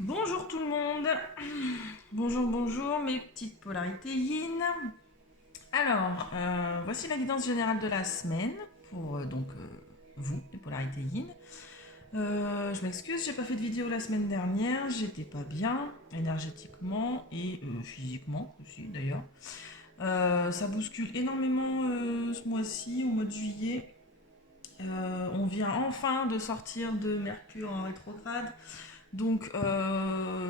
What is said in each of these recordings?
Bonjour tout le monde. Bonjour mes petites polarités yin. Alors, voici la guidance générale de la semaine pour vous, les polarités yin. Je m'excuse, j'ai pas fait de vidéo la semaine dernière, j'étais pas bien énergétiquement et physiquement aussi d'ailleurs. Ça bouscule énormément ce mois-ci, au mois de juillet. On vient enfin de sortir de Mercure en rétrograde. Donc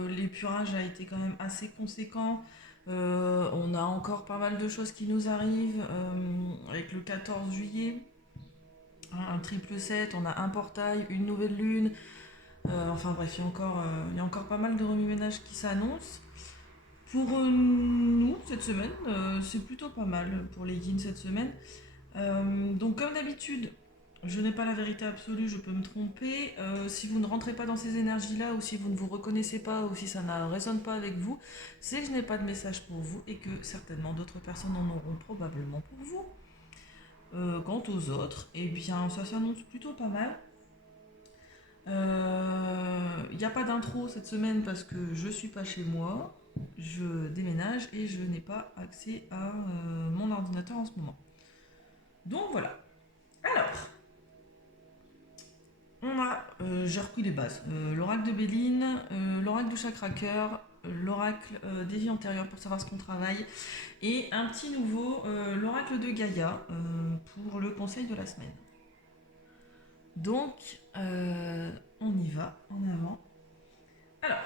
l'épurage a été quand même assez conséquent. On a encore pas mal de choses qui nous arrivent avec le 14 juillet. Un triple 7, on a un portail, une nouvelle lune. Enfin bref, il y a encore pas mal de remue-ménage qui s'annoncent. Pour nous, cette semaine, c'est plutôt pas mal pour les yin cette semaine. Donc comme d'habitude, je n'ai pas la vérité absolue, je peux me tromper. Si vous ne rentrez pas dans ces énergies-là, ou si vous ne vous reconnaissez pas, ou si ça ne résonne pas avec vous, c'est que je n'ai pas de message pour vous et que certainement d'autres personnes en auront probablement pour vous. Quant aux autres, eh bien ça s'annonce plutôt pas mal. Il n'y a pas d'intro cette semaine parce que je suis pas chez moi, je déménage et je n'ai pas accès à mon ordinateur en ce moment. Donc voilà. Alors, j'ai repris les bases. L'oracle de Béline, l'oracle du chakra cœur, l'oracle des vies antérieures pour savoir ce qu'on travaille, et un petit nouveau, l'oracle de Gaïa pour le conseil de la semaine. Donc, on y va, en avant. Alors,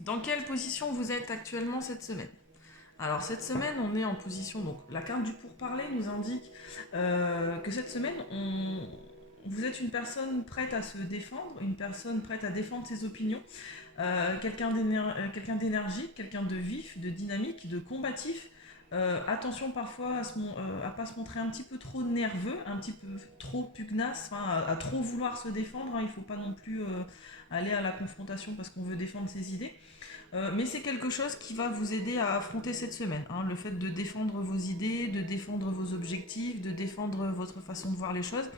dans quelle position vous êtes actuellement cette semaine ? Alors cette semaine, on est en position, donc la carte du pourparler nous indique que cette semaine, vous êtes une personne prête à se défendre, une personne prête à défendre ses opinions, quelqu'un d'énergique, quelqu'un de vif, de dynamique, de combatif. Attention parfois à pas se montrer un petit peu trop nerveux, un petit peu trop pugnace, à trop vouloir se défendre. Il ne faut pas non plus aller à la confrontation parce qu'on veut défendre ses idées. Mais c'est quelque chose qui va vous aider à affronter cette semaine. Le fait de défendre vos idées, de défendre vos objectifs, de défendre votre façon de voir les choses.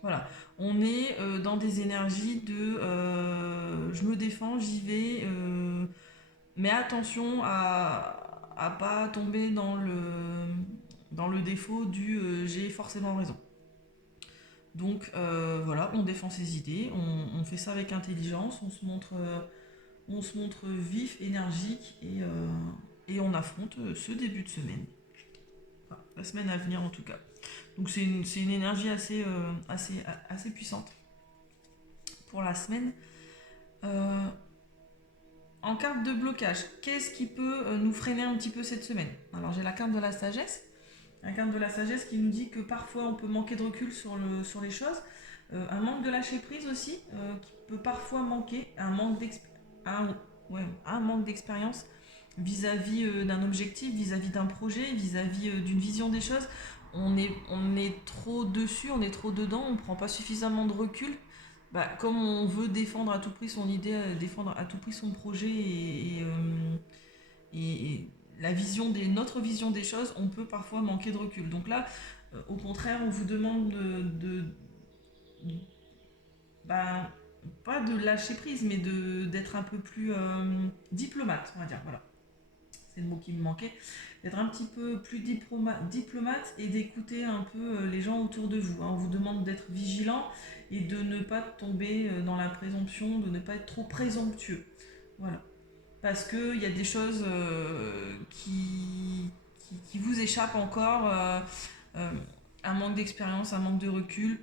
Voilà, on est dans des énergies de je me défends, j'y vais, mais attention à pas tomber dans le défaut du j'ai forcément raison. Donc voilà, on défend ses idées, on fait ça avec intelligence, on se montre vif, énergique et on affronte ce début de semaine. Enfin, la semaine à venir en tout cas. Donc c'est une énergie assez puissante pour la semaine. En carte de blocage, qu'est-ce qui peut nous freiner un petit peu cette semaine ? Alors j'ai la carte de la sagesse. La carte de la sagesse qui nous dit que parfois on peut manquer de recul sur les choses. Un manque de lâcher prise aussi, qui peut parfois manquer, un manque d'expérience vis-à-vis d'un objectif, vis-à-vis d'un projet, vis-à-vis d'une vision des choses. On est trop dessus, on est trop dedans, on ne prend pas suffisamment de recul. Comme on veut défendre à tout prix son idée, défendre à tout prix son projet et notre vision des choses, on peut parfois manquer de recul. Donc là, au contraire, on vous demande bah, pas de lâcher prise, mais d'être un peu plus diplomate, on va dire. Voilà, c'est le mot qui me manquait. D'être un petit peu plus diplomate et d'écouter un peu les gens autour de vous. On vous demande d'être vigilant et de ne pas tomber dans la présomption, de ne pas être trop présomptueux. Voilà. Parce qu'il y a des choses qui vous échappent encore. Un manque d'expérience, un manque de recul,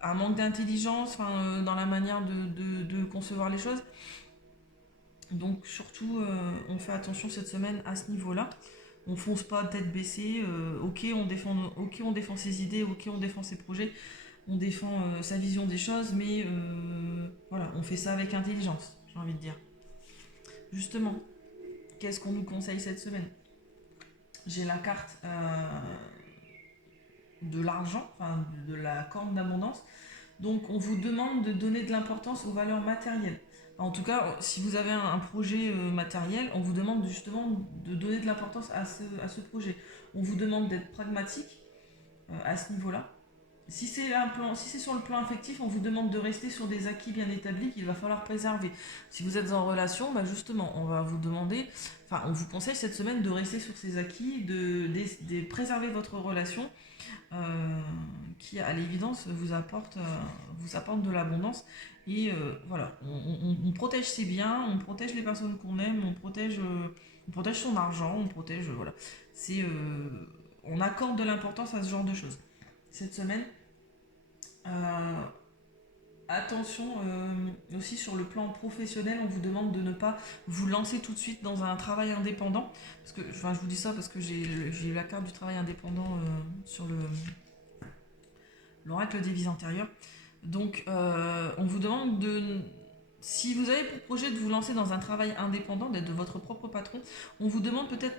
un manque d'intelligence dans la manière de concevoir les choses. Donc surtout, on fait attention cette semaine à ce niveau-là. On fonce pas tête baissée. Ok, on défend ses idées, ok, on défend ses projets, on défend sa vision des choses, mais voilà, on fait ça avec intelligence, j'ai envie de dire. Justement, qu'est-ce qu'on nous conseille cette semaine ? J'ai la carte de l'argent, de la corne d'abondance. Donc on vous demande de donner de l'importance aux valeurs matérielles. En tout cas, si vous avez un projet matériel, on vous demande justement de donner de l'importance à ce projet. On vous demande d'être pragmatique à ce niveau-là. Si c'est si c'est sur le plan affectif, on vous demande de rester sur des acquis bien établis qu'il va falloir préserver. Si vous êtes en relation, bah justement, on va vous demander, enfin, on vous conseille cette semaine de rester sur ces acquis, de préserver votre relation, qui à l'évidence vous apporte de l'abondance. Et voilà, on protège ses biens, on protège les personnes qu'on aime, on protège son argent, on protège, voilà. C'est, on accorde de l'importance à ce genre de choses. Cette semaine, euh, attention, aussi sur le plan professionnel, on vous demande de ne pas vous lancer tout de suite dans un travail indépendant. Parce que, enfin, je vous dis ça parce que j'ai eu la carte du travail indépendant sur l'oracle des vies antérieures. Donc, on vous demande de. Si vous avez pour projet de vous lancer dans un travail indépendant, d'être de votre propre patron, on vous demande peut-être,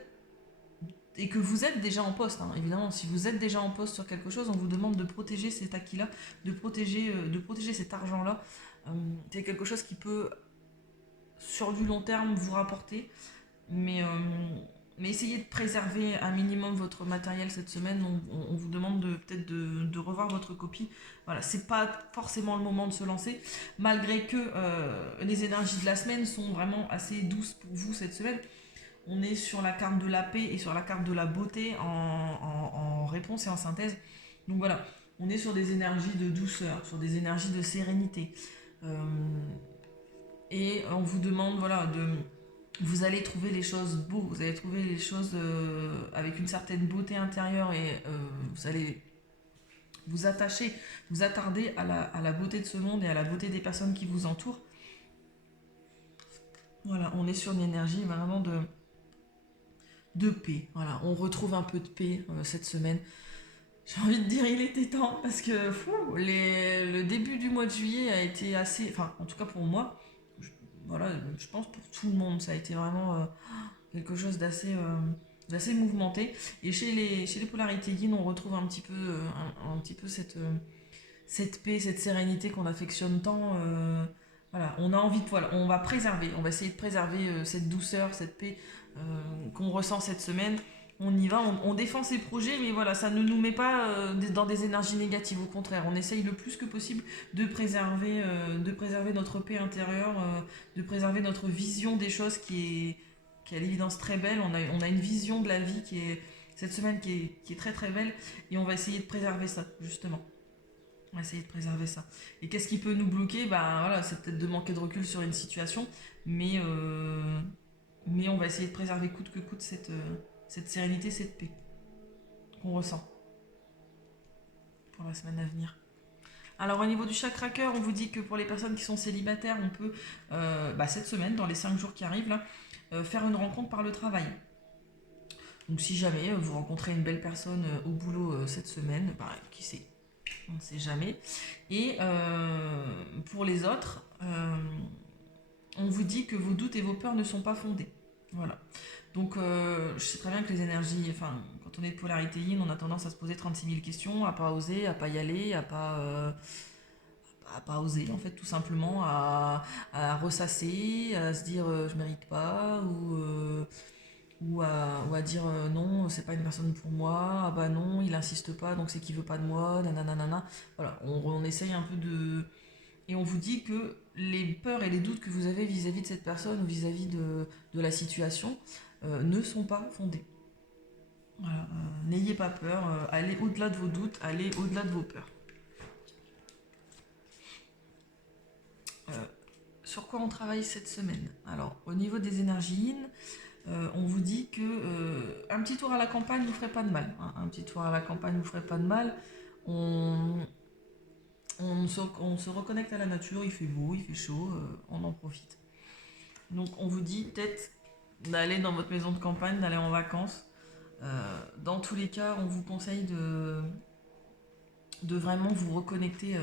et que vous êtes déjà en poste, hein, évidemment, si vous êtes déjà en poste sur quelque chose, on vous demande de protéger cet acquis-là, de protéger cet argent-là. C'est quelque chose qui peut, sur du long terme, vous rapporter, mais, mais essayez de préserver un minimum votre matériel cette semaine. On vous demande peut-être de revoir votre copie. Voilà, c'est pas forcément le moment de se lancer, malgré que les énergies de la semaine sont vraiment assez douces pour vous cette semaine. On est sur la carte de la paix et sur la carte de la beauté en réponse et en synthèse. Donc voilà, on est sur des énergies de douceur, sur des énergies de sérénité. Euh, et on vous demande, voilà, vous allez trouver les choses beaux, vous allez trouver les choses avec une certaine beauté intérieure et vous allez vous attacher, vous attarder à la beauté de ce monde et à la beauté des personnes qui vous entourent. Voilà, on est sur une énergie vraiment de paix. Voilà, on retrouve un peu de paix cette semaine. J'ai envie de dire il était temps parce que le début du mois de juillet a été assez, enfin en tout cas pour moi, voilà, je pense pour tout le monde, ça a été vraiment quelque chose d'assez mouvementé. Et chez les polarités yin, on retrouve un petit peu cette paix, cette sérénité qu'on affectionne tant. Voilà, on a envie de, voilà, on va préserver, on va essayer de préserver cette douceur, cette paix qu'on ressent cette semaine. On y va, on défend ses projets, mais voilà, ça ne nous met pas dans des énergies négatives. Au contraire, on essaye le plus que possible de préserver notre paix intérieure, de préserver notre vision des choses qui est à l'évidence très belle. On a une vision de la vie qui est cette semaine qui est très très belle, et on va essayer de préserver ça justement. On va essayer de préserver ça. Et qu'est-ce qui peut nous bloquer? Ben voilà, c'est peut-être de manquer de recul sur une situation, mais, euh, mais on va essayer de préserver coûte que coûte cette sérénité, cette paix qu'on ressent pour la semaine à venir. Alors au niveau du chakra cœur, on vous dit que pour les personnes qui sont célibataires, on peut, cette semaine, dans les 5 jours qui arrivent, là, faire une rencontre par le travail. Donc si jamais vous rencontrez une belle personne au boulot cette semaine, bah, qui sait, on ne sait jamais. Et pour les autres, on vous dit que vos doutes et vos peurs ne sont pas fondés. Voilà. Donc je sais très bien que les énergies, enfin, quand on est de polarité yin, on a tendance à se poser 36 000 questions, à pas oser, à pas y aller, à pas oser en fait, tout simplement, à ressasser, à se dire je mérite pas, ou à dire non, c'est pas une personne pour moi, ah bah non, il insiste pas, donc c'est qu'il veut pas de moi, nanana. Voilà, on essaye un peu de. Et on vous dit que les peurs et les doutes que vous avez vis-à-vis de cette personne ou vis-à-vis de la situation ne sont pas fondés. Voilà, n'ayez pas peur, allez au-delà de vos doutes, allez au-delà de vos peurs. Euh, sur quoi on travaille cette semaine? Alors, au niveau des énergies yin, on vous dit que un petit tour à la campagne ne vous ferait pas de mal. Hein. Un petit tour à la campagne ne vous ferait pas de mal. On, on se reconnecte à la nature, il fait beau, il fait chaud, on en profite. Donc on vous dit peut-être d'aller dans votre maison de campagne, d'aller en vacances. Dans tous les cas, on vous conseille de vraiment vous reconnecter,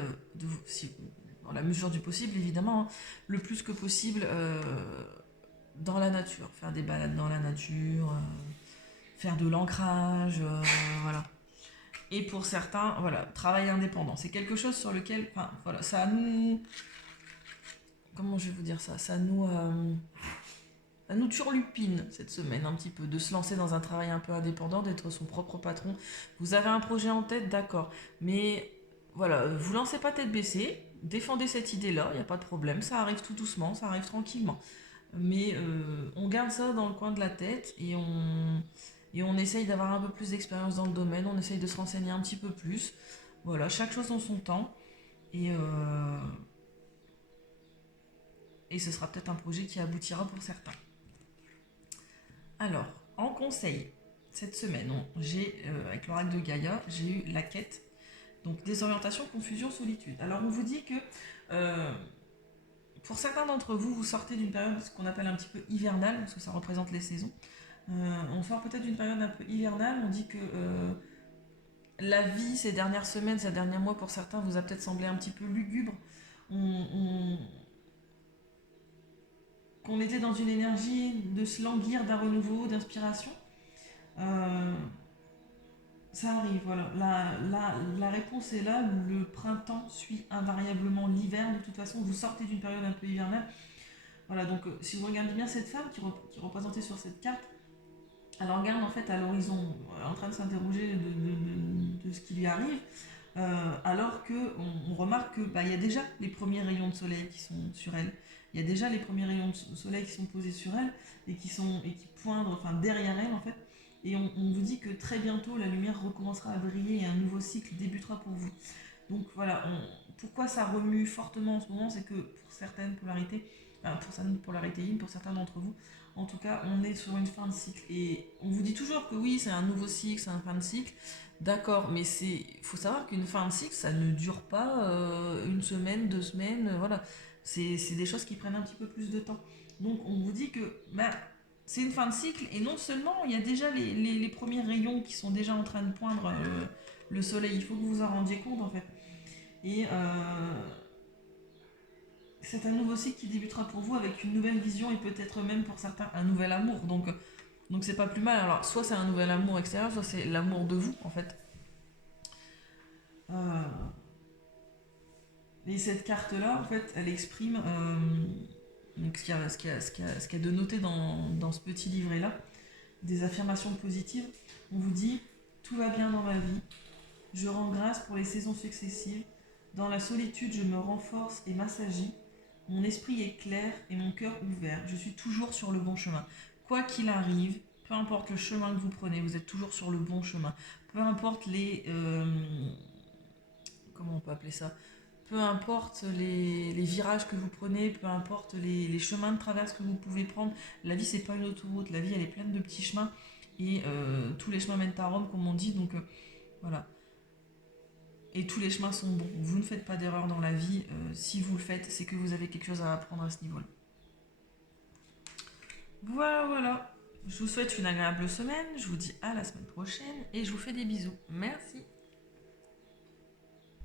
dans la mesure du possible évidemment, hein, le plus que possible dans la nature. Faire des balades dans la nature, faire de l'ancrage, voilà. Et pour certains, voilà, travail indépendant. C'est quelque chose sur lequel, enfin, voilà, ça nous. Comment je vais vous dire ça? Ça nous turlupine cette semaine un petit peu, de se lancer dans un travail un peu indépendant, d'être son propre patron. Vous avez un projet en tête, d'accord, mais voilà, vous lancez pas tête baissée, défendez cette idée-là, il n'y a pas de problème, ça arrive tout doucement, ça arrive tranquillement. Mais on garde ça dans le coin de la tête et on essaye d'avoir un peu plus d'expérience dans le domaine, on essaye de se renseigner un petit peu plus. Voilà, chaque chose en son temps. Et, euh, et ce sera peut-être un projet qui aboutira pour certains. Alors, en conseil, cette semaine, avec l'oracle de Gaïa, j'ai eu la quête. Donc, désorientation, confusion, solitude. Alors, on vous dit que pour certains d'entre vous, vous sortez d'une période ce qu'on appelle un petit peu hivernale, parce que ça représente les saisons. On sort peut-être d'une période un peu hivernale. On dit que la vie ces dernières semaines, ces derniers mois, pour certains, vous a peut-être semblé un petit peu lugubre. On, qu'on était dans une énergie de se languir d'un renouveau, d'inspiration. Euh, Ça arrive, voilà. La réponse est là. Le printemps suit invariablement l'hiver. De toute façon, vous sortez d'une période un peu hivernale. Voilà, donc si vous regardez bien cette femme qui est représentée sur cette carte, elle regarde en fait à l'horizon, en train de s'interroger de ce qui lui arrive, alors qu'on remarque qu'il y a déjà les premiers rayons de soleil qui sont sur elle. Il y a déjà les premiers rayons de soleil qui sont posés sur elle et qui pointent enfin, derrière elle en fait. Et on vous dit que très bientôt la lumière recommencera à briller et un nouveau cycle débutera pour vous. Donc voilà, pourquoi ça remue fortement en ce moment, c'est que pour certaines polarités, pour certaines polarités yin, pour certains d'entre vous, en tout cas, on est sur une fin de cycle. Et on vous dit toujours que oui, c'est un nouveau cycle, c'est une fin de cycle. D'accord, mais il faut savoir qu'une fin de cycle, ça ne dure pas une semaine, 2 semaines, voilà. C'est des choses qui prennent un petit peu plus de temps. Donc on vous dit que c'est une fin de cycle, et non seulement il y a déjà les premiers rayons qui sont déjà en train de poindre le soleil, il faut que vous vous en rendiez compte en fait. Et c'est un nouveau cycle qui débutera pour vous avec une nouvelle vision et peut-être même pour certains un nouvel amour. Donc c'est pas plus mal. Alors soit c'est un nouvel amour extérieur, soit c'est l'amour de vous en fait. Euh, et cette carte-là, en fait, elle exprime donc ce qu'il y a de noté dans ce petit livret-là, des affirmations positives. On vous dit, tout va bien dans ma vie, je rends grâce pour les saisons successives, dans la solitude je me renforce et m'assagis, mon esprit est clair et mon cœur ouvert, je suis toujours sur le bon chemin. Quoi qu'il arrive, peu importe le chemin que vous prenez, vous êtes toujours sur le bon chemin. Peu importe comment on peut appeler ça, peu importe les virages que vous prenez, peu importe les chemins de traverse que vous pouvez prendre, la vie c'est pas une autoroute, la vie elle est pleine de petits chemins et tous les chemins mènent à Rome comme on dit, donc voilà. Et tous les chemins sont bons. Vous ne faites pas d'erreur dans la vie. Si vous le faites, c'est que vous avez quelque chose à apprendre à ce niveau-là. Voilà, voilà. Je vous souhaite une agréable semaine. Je vous dis à la semaine prochaine et je vous fais des bisous. Merci.